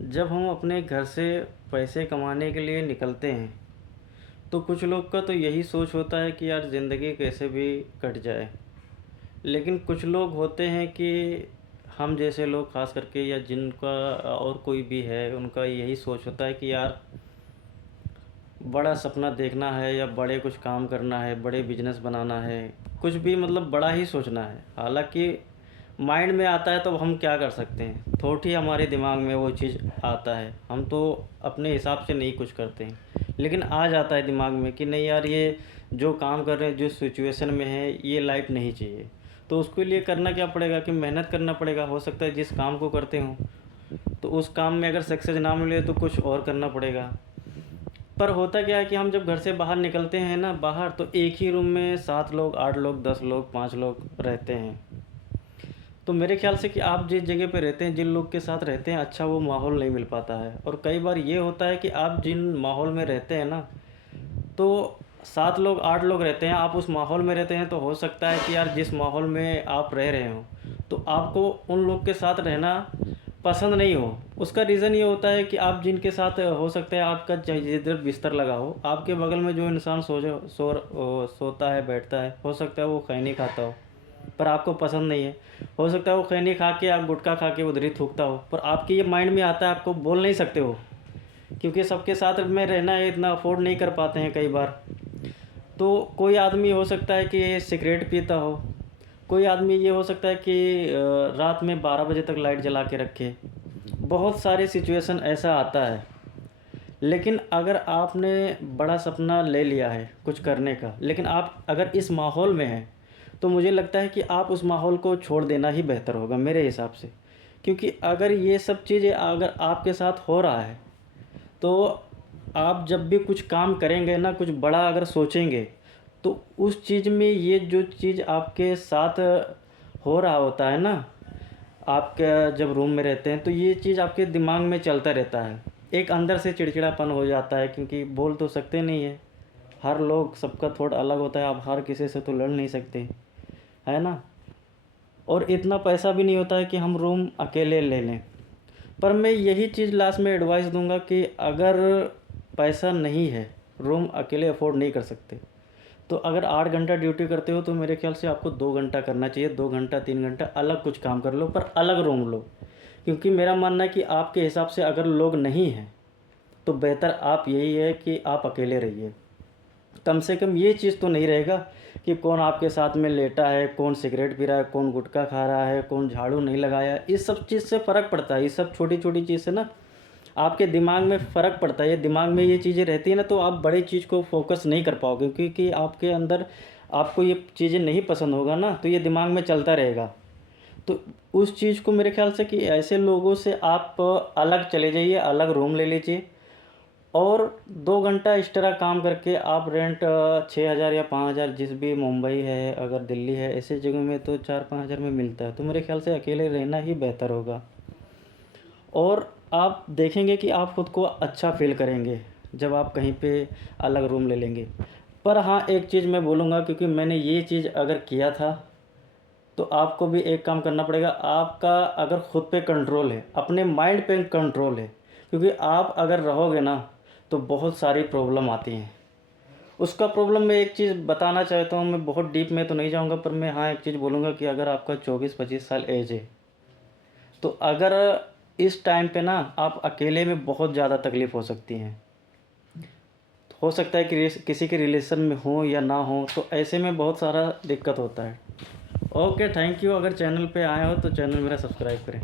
जब हम अपने घर से पैसे कमाने के लिए निकलते हैं तो कुछ लोग का तो यही सोच होता है कि यार ज़िंदगी कैसे भी कट जाए। लेकिन कुछ लोग होते हैं कि हम जैसे लोग ख़ास करके या जिनका और कोई भी है उनका यही सोच होता है कि यार बड़ा सपना देखना है या बड़े कुछ काम करना है, बड़े बिजनेस बनाना है, कुछ भी मतलब बड़ा ही सोचना है। हालांकि माइंड में आता है तो हम क्या कर सकते हैं, थॉट ही हमारे दिमाग में वो चीज़ आता है, हम तो अपने हिसाब से नहीं कुछ करते हैं। लेकिन आ जाता है दिमाग में कि नहीं यार, ये जो काम कर रहे हैं, जो सिचुएशन में है, ये लाइफ नहीं चाहिए। तो उसके लिए करना क्या पड़ेगा कि मेहनत करना पड़ेगा। हो सकता है जिस काम को करते हो तो उस काम में अगर सक्सेस ना मिले तो कुछ और करना पड़ेगा। पर होता क्या है कि हम जब घर से बाहर निकलते हैं ना, बाहर तो एक ही रूम में 7 लोग, 8 लोग, 10 लोग, 5 लोग रहते हैं। तो मेरे ख्याल से कि आप जिस जगह पे रहते हैं, जिन लोग के साथ रहते हैं, अच्छा वो माहौल नहीं मिल पाता है। और कई बार ये होता है कि आप जिन माहौल में रहते हैं ना, तो 7 लोग, 8 लोग रहते हैं, आप उस माहौल में रहते हैं, तो हो सकता है कि यार जिस माहौल में आप रह रहे हो तो आपको उन लोग के साथ रहना पसंद नहीं हो। उसका रीज़न ये होता है कि आप जिनके साथ, हो सकता है आपका जिधर बिस्तर लगा हो, आपके बगल में जो इंसान सोता है, बैठता है, हो सकता है वो खैनी खाता हो, पर आपको पसंद नहीं है। हो सकता है वो खैनी खा के, आप गुटखा खा के उधर ही थूकता हो, पर आपके ये माइंड में आता है, आपको बोल नहीं सकते हो, क्योंकि सबके साथ में रहना है, इतना अफोर्ड नहीं कर पाते हैं कई बार। तो कोई आदमी हो सकता है कि सिगरेट पीता हो, कोई आदमी ये हो सकता है कि रात में 12 बजे तक लाइट जला के रखे। बहुत सारे सिचुएशन ऐसा आता है। लेकिन अगर आपने बड़ा सपना ले लिया है कुछ करने का, लेकिन आप अगर इस माहौल में हैं, तो मुझे लगता है कि आप उस माहौल को छोड़ देना ही बेहतर होगा मेरे हिसाब से। क्योंकि अगर ये सब चीज़ें अगर आपके साथ हो रहा है, तो आप जब भी कुछ काम करेंगे ना, कुछ बड़ा अगर सोचेंगे, तो उस चीज़ में ये जो चीज़ आपके साथ हो रहा होता है ना, आपका जब रूम में रहते हैं, तो ये चीज़ आपके दिमाग में चलता रहता है। एक अंदर से चिड़चिड़ापन हो जाता है, क्योंकि बोल तो सकते नहीं है, हर लोग, सबका थोड़ा अलग होता है, आप हर किसी से तो लड़ नहीं सकते, है ना। और इतना पैसा भी नहीं होता है कि हम रूम अकेले ले लें। पर मैं यही चीज़ लास्ट में एडवाइस दूंगा कि अगर पैसा नहीं है, रूम अकेले अफोर्ड नहीं कर सकते, तो अगर 8 घंटा ड्यूटी करते हो तो मेरे ख्याल से आपको 2 घंटा करना चाहिए। 2 घंटा 3 घंटा अलग कुछ काम कर लो, पर अलग रूम लो। क्योंकि मेरा मानना है कि आपके हिसाब से अगर लोग नहीं हैं तो बेहतर आप यही है कि आप अकेले रहिए। कम से कम ये चीज़ तो नहीं रहेगा कि कौन आपके साथ में लेटा है, कौन सिगरेट पी रहा है, कौन गुटखा खा रहा है, कौन झाड़ू नहीं लगाया है। इस सब चीज़ से फ़र्क पड़ता है। ये सब छोटी छोटी चीज़ से ना आपके दिमाग में फ़र्क पड़ता है। ये दिमाग में ये चीज़ें रहती है ना, तो आप बड़ी चीज़ को फोकस नहीं कर पाओगे, क्योंकि आपके अंदर आपको ये चीज़ें नहीं पसंद होगा ना, तो ये दिमाग में चलता रहेगा। तो उस चीज़ को मेरे ख्याल से कि ऐसे लोगों से आप अलग चले जाइए, अलग रूम ले लीजिए, और 2 घंटा एक्स्ट्रा काम करके आप रेंट 6,000 या 5,000, जिस भी मुंबई है, अगर दिल्ली है, ऐसे जगह में तो 4-5 हज़ार में मिलता है। तो मेरे ख्याल से अकेले रहना ही बेहतर होगा। और आप देखेंगे कि आप खुद को अच्छा फील करेंगे जब आप कहीं पे अलग रूम ले लेंगे। पर हाँ, एक चीज़ मैं बोलूँगा, क्योंकि मैंने ये चीज़ अगर किया था, तो आपको भी एक काम करना पड़ेगा। आपका अगर खुद पे कंट्रोल है, अपने माइंड पे कंट्रोल है, क्योंकि आप अगर रहोगे ना तो बहुत सारी प्रॉब्लम आती हैं। उसका प्रॉब्लम मैं एक चीज़ बताना चाहता हूँ, मैं बहुत डीप में तो नहीं जाऊँगा, पर मैं हाँ एक चीज़ बोलूँगा कि अगर आपका 24-25 साल एज है, तो अगर इस टाइम पे ना आप अकेले में बहुत ज़्यादा तकलीफ़ हो सकती हैं। हो सकता है कि किसी के रिलेशन में हो या ना हो, तो ऐसे में बहुत सारा दिक्कत होता है। Okay, thank you. अगर चैनल पे आए हो तो चैनल मेरा सब्सक्राइब करें।